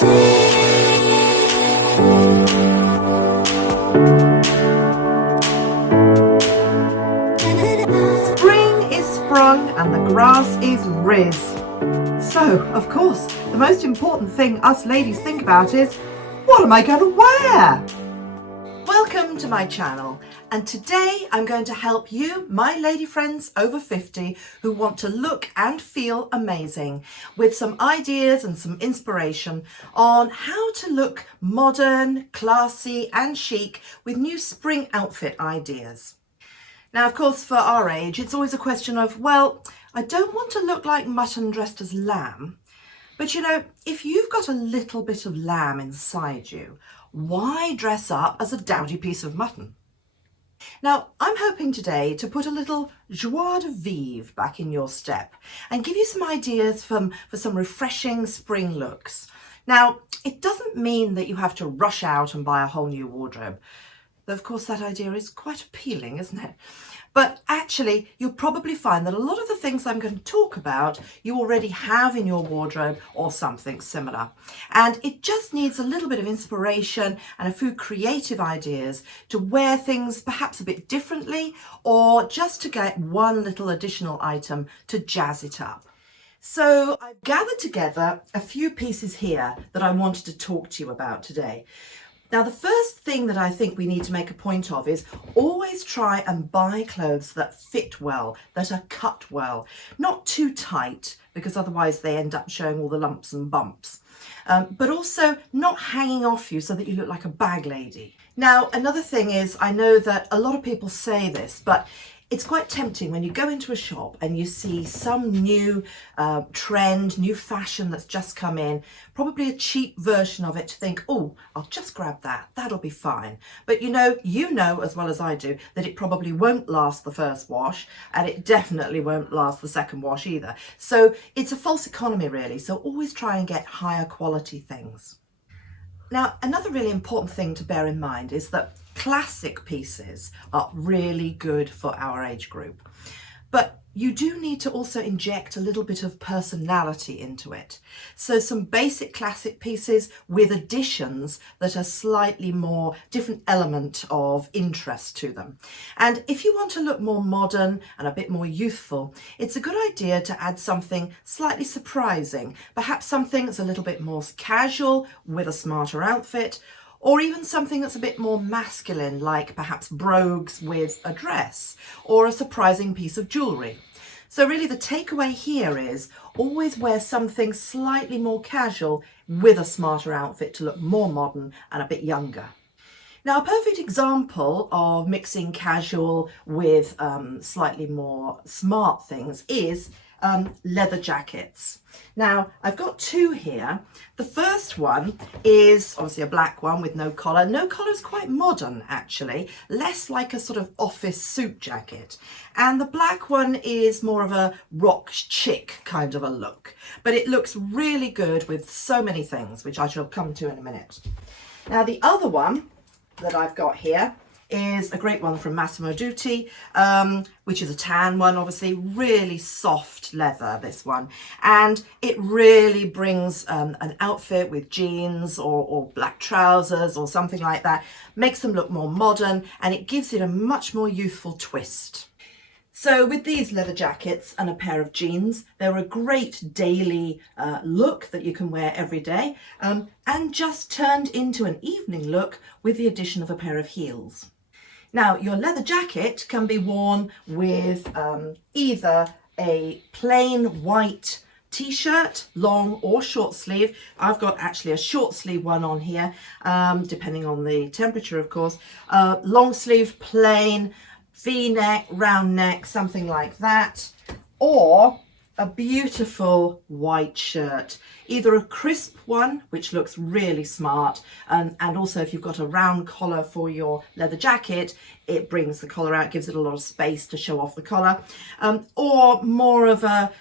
Spring is sprung and the grass is riz. So, of course, the most important thing us ladies think about is, what am I going to wear? Welcome to my channel, and today I'm going to help you, my lady friends over 50, who want to look and feel amazing, with some ideas and some inspiration on how to look modern, classy and chic with new spring outfit ideas. Now, of course, for our age, it's always a question of, well, I don't want to look like mutton dressed as lamb. But you know, if you've got a little bit of lamb inside you, why dress up as a dowdy piece of mutton? Now, I'm hoping today to put a little joie de vivre back in your step and give you some ideas for some refreshing spring looks. Now, it doesn't mean that you have to rush out and buy a whole new wardrobe. Though, of course, that idea is quite appealing, isn't it? But actually, you'll probably find that a lot of the things I'm going to talk about you already have in your wardrobe or something similar. And it just needs a little bit of inspiration and a few creative ideas to wear things perhaps a bit differently, or just to get one little additional item to jazz it up. So I've gathered together a few pieces here that I wanted to talk to you about today. Now, the first thing that I think we need to make a point of is always try and buy clothes that fit well, that are cut well, not too tight, because otherwise they end up showing all the lumps and bumps, but also not hanging off you so that you look like a bag lady. Now, another thing is, I know that a lot of people say this, but it's quite tempting when you go into a shop and you see some new trend, new fashion that's just come in, probably a cheap version of it, to think, oh, I'll just grab that, that'll be fine. But you know as well as I do that it probably won't last the first wash, and it definitely won't last the second wash either. So it's a false economy really, so always try and get higher quality things. Now, another really important thing to bear in mind is that classic pieces are really good for our age group. But you do need to also inject a little bit of personality into it. So some basic classic pieces with additions that are slightly more different element of interest to them. And if you want to look more modern and a bit more youthful, it's a good idea to add something slightly surprising, perhaps something that's a little bit more casual with a smarter outfit, or even something that's a bit more masculine, like perhaps brogues with a dress, or a surprising piece of jewellery. So really the takeaway here is always wear something slightly more casual with a smarter outfit to look more modern and a bit younger. Now, a perfect example of mixing casual with slightly more smart things is leather jackets. Now, I've got two here. The first one is obviously a black one with no collar. No collar is quite modern, actually, less like a sort of office suit jacket. And the black one is more of a rock chic kind of a look. But it looks really good with so many things, which I shall come to in a minute. Now, the other one that I've got here is a great one from Massimo Dutti, which is a tan one, obviously, really soft leather, this one. And it really brings an outfit with jeans or black trousers or something like that, makes them look more modern, and it gives it a much more youthful twist. So with these leather jackets and a pair of jeans, they're a great daily look that you can wear every day, and just turned into an evening look with the addition of a pair of heels. Now, your leather jacket can be worn with either a plain white T-shirt, long or short sleeve. I've got actually a short sleeve one on here, depending on the temperature, of course. Long sleeve, plain, V-neck, round neck, something like that. Or a beautiful white shirt, either a crisp one, which looks really smart, and also if you've got a round collar for your leather jacket, it brings the collar out, gives it a lot of space to show off the collar, or more of a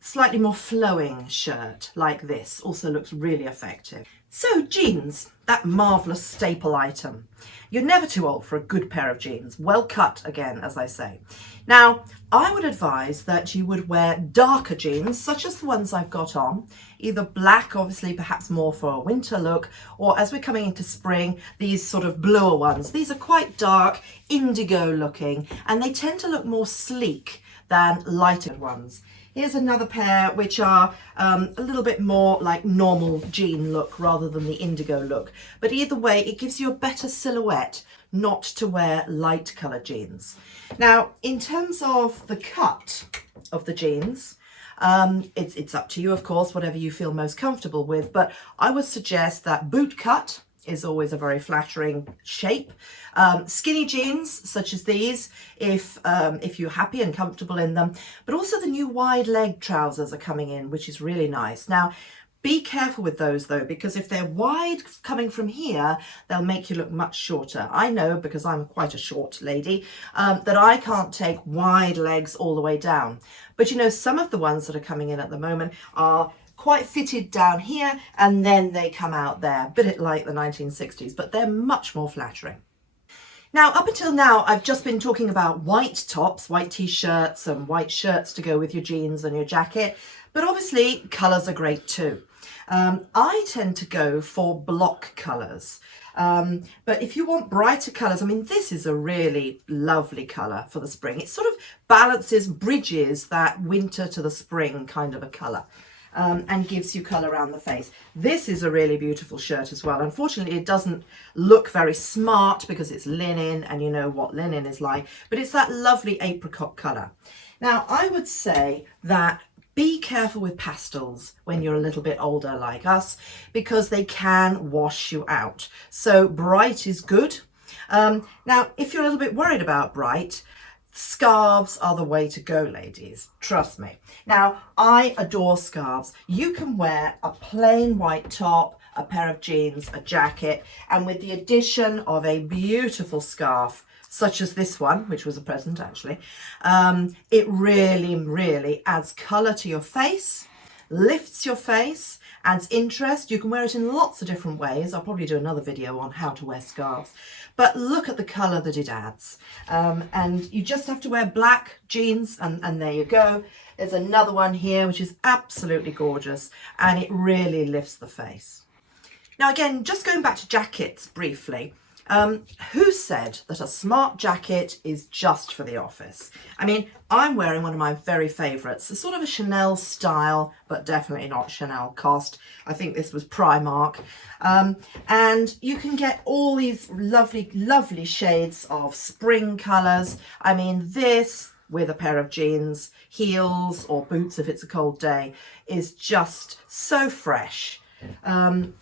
slightly more flowing shirt like this also looks really effective. So jeans, that marvellous staple item. You're never too old for a good pair of jeans, well cut again, as I say. Now, I would advise that you would wear darker jeans, such as the ones I've got on, either black, obviously perhaps more for a winter look, or as we're coming into spring, these sort of bluer ones. These are quite dark, indigo looking, and they tend to look more sleek than lighter ones. Here's another pair which are a little bit more like normal jean look rather than the indigo look. But either way, it gives you a better silhouette not to wear light colour jeans. Now, in terms of the cut of the jeans, it's up to you, of course, whatever you feel most comfortable with. But I would suggest that boot cut is always a very flattering shape. Skinny jeans such as these, if you're happy and comfortable in them, but also the new wide leg trousers are coming in, which is really nice. Now, be careful with those though, because if they're wide coming from here, they'll make you look much shorter. I know, because I'm quite a short lady, that I can't take wide legs all the way down. But you know, some of the ones that are coming in at the moment are quite fitted down here and then they come out there, a bit like the 1960s, but they're much more flattering. Now, up until now, I've just been talking about white tops, white t-shirts and white shirts to go with your jeans and your jacket, but obviously colours are great too. I tend to go for block colours, but if you want brighter colours, I mean, this is a really lovely colour for the spring. It sort of balances, bridges that winter to the spring kind of a colour. And gives you colour around the face. This is a really beautiful shirt as well. Unfortunately, it doesn't look very smart because it's linen, and you know what linen is like, but it's that lovely apricot colour. Now, I would say that be careful with pastels when you're a little bit older like us, because they can wash you out. So bright is good. Now, if you're a little bit worried about bright, scarves are the way to go, ladies, trust me. Now, I adore scarves. You can wear a plain white top, a pair of jeans, a jacket, and with the addition of a beautiful scarf, such as this one, which was a present actually, it really adds colour to your face, lifts your face, adds interest. You can wear it in lots of different ways. I'll probably do another video on how to wear scarves. But look at the colour that it adds. And you just have to wear black jeans and there you go. There's another one here which is absolutely gorgeous and it really lifts the face. Now again, just going back to jackets briefly. Who said that a smart jacket is just for the office? I mean, I'm wearing one of my very favourites, a sort of a Chanel style, but definitely not Chanel cost. I think this was Primark. And you can get all these lovely shades of spring colours. I mean, this with a pair of jeans, heels or boots if it's a cold day is just so fresh. And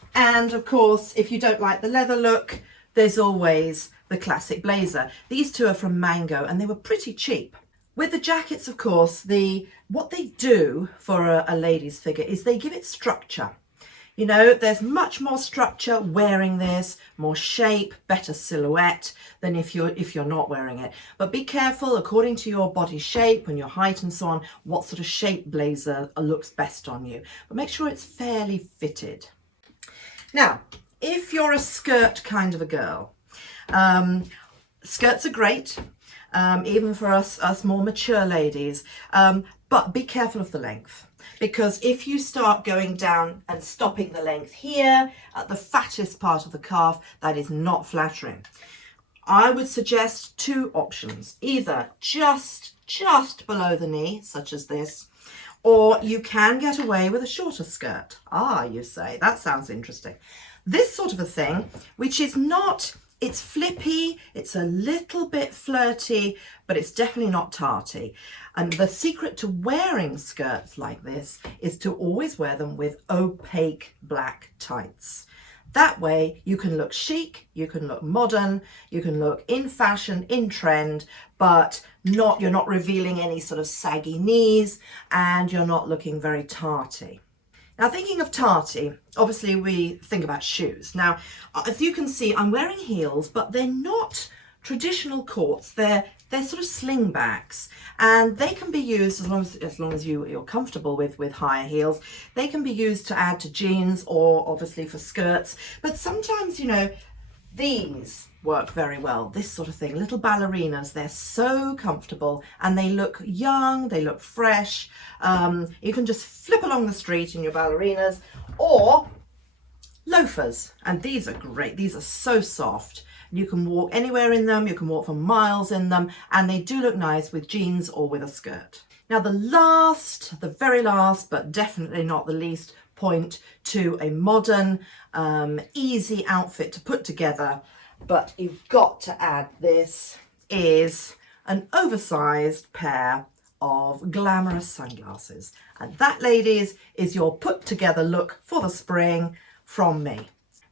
of course, if you don't like the leather look, there's always the classic blazer. These two are from Mango and they were pretty cheap. With the jackets, of course, what they do for a lady's figure is they give it structure. You know, there's much more structure wearing this, more shape, better silhouette than if you're not wearing it. But be careful, according to your body shape and your height and so on, what sort of shape blazer looks best on you. But make sure it's fairly fitted. Now, if you're a skirt kind of a girl, skirts are great, even for us more mature ladies, but be careful of the length, because if you start going down and stopping the length here at the fattest part of the calf, that is not flattering. I would suggest two options, either just below the knee, such as this, or you can get away with a shorter skirt. Ah, you say, that sounds interesting. This sort of a thing, which is not, it's flippy, it's a little bit flirty, but it's definitely not tarty. And the secret to wearing skirts like this is to always wear them with opaque black tights. That way you can look chic, you can look modern, you can look in fashion, in trend, but you're not revealing any sort of saggy knees and you're not looking very tarty. Now, thinking of tarty, obviously we think about shoes. Now, as you can see, I'm wearing heels, but they're not traditional courts. They're They're sort of slingbacks, and they can be used as long as you're comfortable with higher heels. They can be used to add to jeans or obviously for skirts. But sometimes, you know, these work very well, this sort of thing, little ballerinas. They're so comfortable and they look young, they look fresh. You can just flip along the street in your ballerinas, or loafers, and these are great. These are so soft. You can walk anywhere in them, you can walk for miles in them, and they do look nice with jeans or with a skirt. Now the very last, but definitely not the least point to a modern, easy outfit to put together, but you've got to add this, is an oversized pair of glamorous sunglasses. And that, ladies, is your put together look for the spring from me.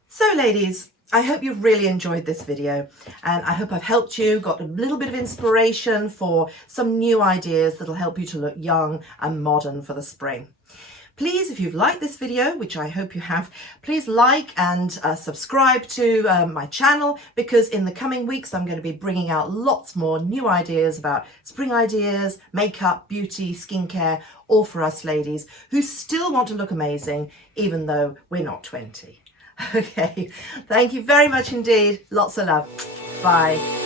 So ladies, I hope you've really enjoyed this video, and I hope I've helped you, got a little bit of inspiration for some new ideas that'll help you to look young and modern for the spring. Please, if you've liked this video, which I hope you have, please like and subscribe to my channel, because in the coming weeks I'm going to be bringing out lots more new ideas about spring ideas, makeup, beauty, skincare, all for us ladies who still want to look amazing even though we're not 20. Okay, thank you very much indeed. Lots of love. Bye.